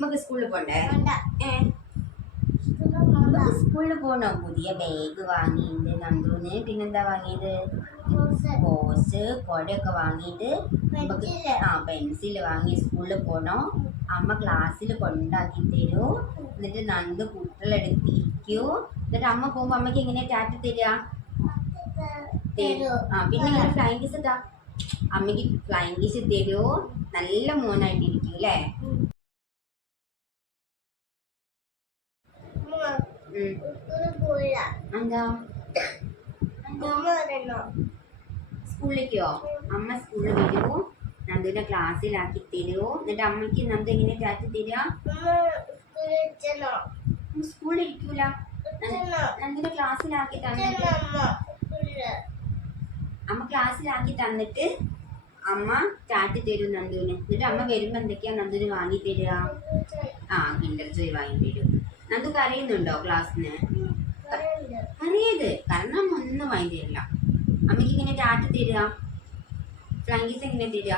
നമുക്ക് സ്കൂളിൽ പോണ്ടേ? നമുക്ക് സ്കൂളിൽ പോണോ? പുതിയ ബാഗ് വാങ്ങിയിട്ട് നന്ദുവിന്. പിന്നെന്താ വാങ്ങിയത്? ബോസ് കൊടയൊക്കെ വാങ്ങിയിട്ട് നമുക്ക് പെൻസിൽ വാങ്ങി സ്കൂളിൽ പോണോ? അമ്മ ക്ലാസ്സിൽ കൊണ്ടാക്കി തരൂ. എന്നിട്ട് നന്ദു കുട്ടികളെടുത്തിരിക്കൂ. എന്നിട്ട് അമ്മ പോകുമ്പോ അമ്മക്ക് എങ്ങനെയാ ടാറ്റ തരിക? പിന്നെ ഇങ്ങനെ ഫ്ലൈങ് കിസ് ഇട്ടാ അമ്മക്ക് ഫ്ലൈങ് കിസ് തരൂ. നല്ല മോനായിട്ടിരിക്കും അല്ലേ? എന്താ സ്കൂളിലേക്കോ? അമ്മ സ്കൂളിൽ വരൂ. നന്ദുവിനെ ക്ലാസ്സിലാക്കി തരുമോ? എന്നിട്ട് അമ്മയ്ക്ക് നന്ദു എങ്ങനെ ടാറ്റ തരിക? സ്കൂളിൽ ഇരിക്കൂല. നന്ദുവിനെ ക്ലാസ്സിലാക്കി തന്നിട്ട് അമ്മ ക്ലാസ്സിലാക്കി തന്നിട്ട് അമ്മ ടാറ്റ തരും നന്ദുവിന്. എന്നിട്ട് അമ്മ വരുമ്പോ എന്തൊക്കെയാ നന്ദുവിന് വാങ്ങി തരിക? കിൻഡർ ജോയ് വാങ്ങി തരും. നന്ദു കരയുന്നുണ്ടോ ക്ലാസ്സിന്? കരയത് കാരണം ഒന്നും വാങ്ങി തരില്ല. അമ്മയ്ക്ക് ഇങ്ങനെ ടാറ്റ തരിക, ഫ്ലൈങ് കിസ് എങ്ങനെ തരിക?